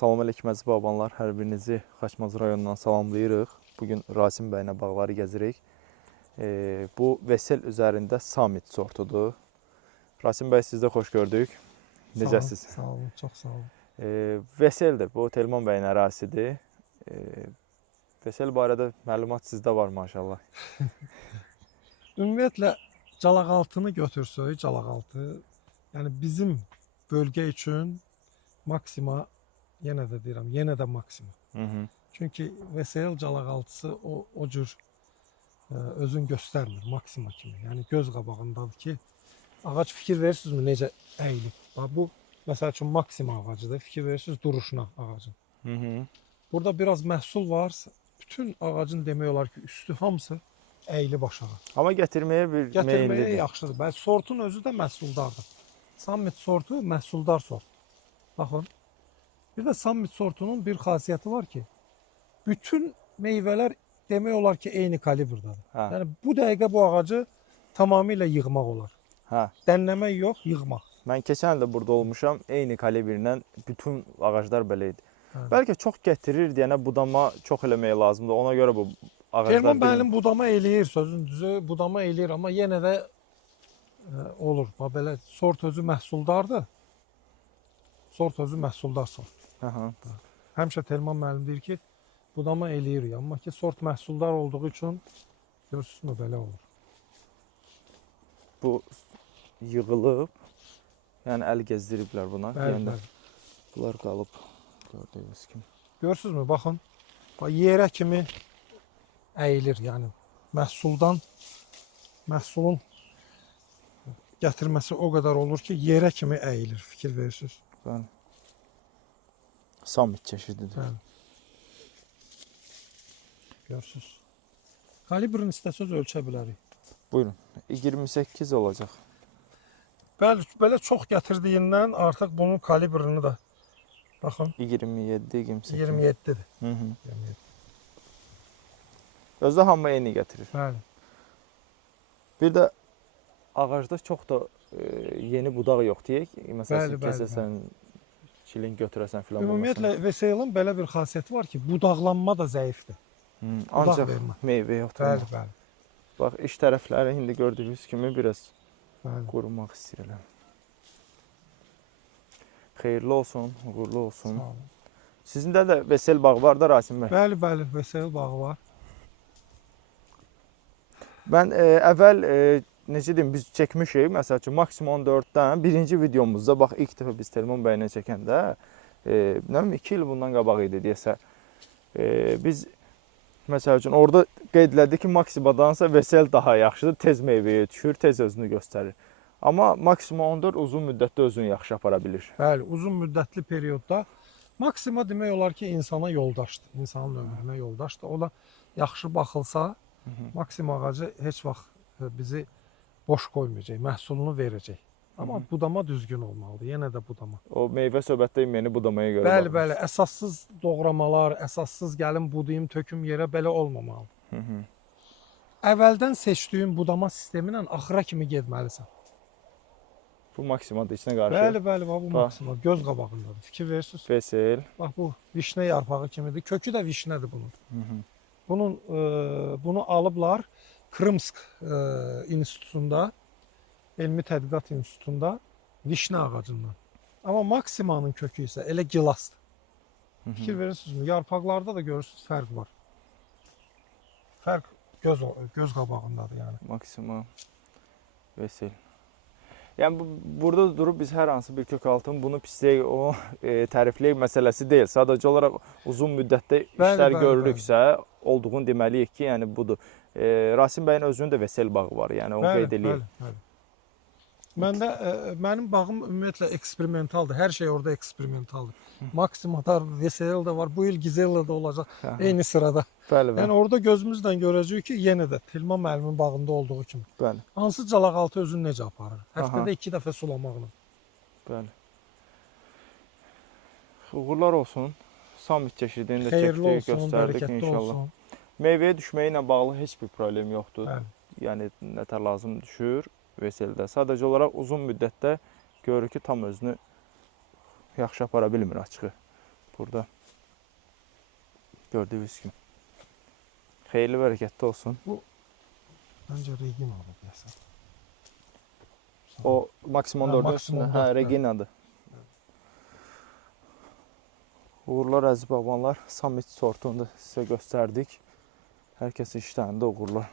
Salam əleykum əziz babanlar, hər birinizi Xaçmaz rayonundan salamlayırıq. Bugün Rasim bəylə bağları gəzirik. Bu Vesel üzərində Summit sortudur. Rasim bəy, siz də xoş gördük. Necəsiz? Sağ olun, çox sağ olun. Veseldir, bu Telman bəyin ərazisidir. Vesel barədə məlumat sizdə var maşallah. Ümumiyyətlə, Calaqaltını götürsək, Calaqaltı, yəni bizim bölgə üçün maksima, yenə də deyirəm, yenə də maksima. Çünki Vesel Calaqaltısı o cür özün göstərmir maksima kimi. Yəni göz qabağındadır ki, ağac fikir verirsinizmi necə əyilib. Bu, məsəl üçün, maksima ağacıdır. Fikir verirsiniz duruşuna ağacın. Burada biraz məhsul var. Bütün ağacın demək olar ki, üstü hamısı əyilib aşağı. Amma gətirməyə Gətirməyə yaxşıdır. Bəli, sortun özü də məhsuldardır. Summit sortu məhsuldar sort. Baxın. Bir də Summit sortunun bir xasiyyəti var ki, bütün meyvələr demək olar ki, eyni kalibrdadır. Yəni bu dəqiqə bu ağacı tamamilə yığmaq olar. Dənləmək yox, yığmaq. Mən keçən il də burada olmuşam, eyni kalibrlə bütün ağaclar belə idi. Bəlkə çox gətirir deyənə budama çox eləmək lazımdır. Ona görə bu ağaclar... Telman bəyin budama eləyir, sözün düzü, budama eləyir, amma yenə də olur. Belə sort özü məhsuldardır. Sort özü məhsuldar sort. Həmişə Telman müəllim deyir ki, budama eləyirik, amma ki, sort məhsuldar olduğu üçün görürsünüz belə olur. Bu yığılıb, yəni əl gezdiriblər buna. Bəli. Bunlar qalıb, gördüyünüz kimi. Görürsünüzmü? Baxın, yerə kimi əyilir, yəni məhsulun gətirməsi o qədər olur ki, yerə kimi əyilir, fikir verirsiniz. Bəli. Summit çeşididir. Bəli. Görürsünüz. Kalibrini istəsəz ölçə bilərik. Buyurun. 28 olacaq. Bəli, belə çox gətirdiyindən artıq bunun kalibrini də baxın. 27, 28. 27-dir. 27. Özdə hamı eyni gətirir. Bəli. Bir də ağacda çox da yeni budaq yox deyək. Məsələn, kəsəsən, çilin götürəsən filan. Ümumiyyətlə, Veselin belə bir xasiyyəti var ki, budaqlanma da zəifdir. Ancaq meyvə yoxdur. Bəli. Bax, iç tərəfləri indi gördüyünüz kimi biraz qurumaq istəyirəm. Xeyirli olsun, uğurlu olsun. Sağ olun. Sizin də Vesel bağı var da Rasim bəy? Bəli, Vesel bağı var. Mən əvvəl, necə deyim, biz çəkmişik, məsəl üçün, Maksimum 14-dən birinci videomuzda, bax, ilk dəfə biz Telman bəyinə çəkəndə, 2 il bundan qabaq idi deyəsə, biz, məsəl üçün, orada qeyd elədik ki, Maksimadansa Vesel daha yaxşıdır, tez meyvəyə düşür, tez özünü göstərir. Amma Maksimum 14 uzun müddətdə özünü yaxşı apara bilir. Bəli, uzun müddətli periodda Maksima demək olar ki, insana yoldaşdır, insanın ömrünə yoldaşdır. O da yaxşı baxılsa, Maksima ağacı heç vaxt bizi boş qoymayacaq, məhsulunu verəcək. Amma budama düzgün olmalıdır, yenə də budama. O meyvə söhbətdəyim yeni budamaya görə baxmış. Bəli, əsassız doğramalar, əsassız gəlim budayım, töküm yerə belə olmamalıdır. Əvvəldən seçdiyin budama sistemi ilə axıra kimi getməlisən. Bu Maksimadır içinə qarşı. Bəli, bu Maksima göz qabağındadır, fikir verirsiniz. Vesel. Bax, bu vişnə yarpağı kimidir, kökü də vişnədir bunun. Bunu alıblar Krımsk institutunda, Elmi Tədqiqat İnstitutunda vişnə ağacından. Amma Maksimanın kökü isə elə gilasdır. Fikir verirsinizmi? Yarpaqlarda da görürsünüz fərq var. Fərq göz qabağındadır yəni. Maksima, Vesel. Yəni, burada durub biz hər hansı bir kök altın bunu pisləyək, o tərifləyək məsələsi deyil. Sadəcə olaraq uzun müddətdə işlər görürüksə, olduğunu deməliyik ki, yəni budur. Rasim bəyin özünün də Vesel bağı var, yəni onu qeyd eləyək. Mənim bağım ümumiyyətlə eksperimentaldır. Hər şey orada eksperimentaldır. Maksimada Vesel də var. Bu il Gizella da olacaq eyni sırada. Yəni orada gözümüzlə görəcəyik ki, yenə də Telman müəllimin bağında olduğu kimi. Hansı Calaqaltı özünü necə aparır? Həftədə 2 dəfə sulamaqla. Bəli. Uğurlar olsun. Summit çeşidini də çəkdik, göstərdik inşallah. Meyvəyə düşməyi ilə bağlı heç bir problem yoxdur. Yəni nətər lazım düşür Veseldə. Sadəcə olaraq uzun müddətdə görür ki, tam özünü yaxşı apara bilmir açığı. burada. Gördüyünüz kimi. Xeyirli bərəkətli olsun. Bence Regina oldu deyəsən. O Maxim 14-ün Maximum üstündə. Hə, 14-də. Regina'dır. Uğurlar əziz babanlar. Summit sortunu da sizə göstərdik. Hər kəsin işlərində uğurlar.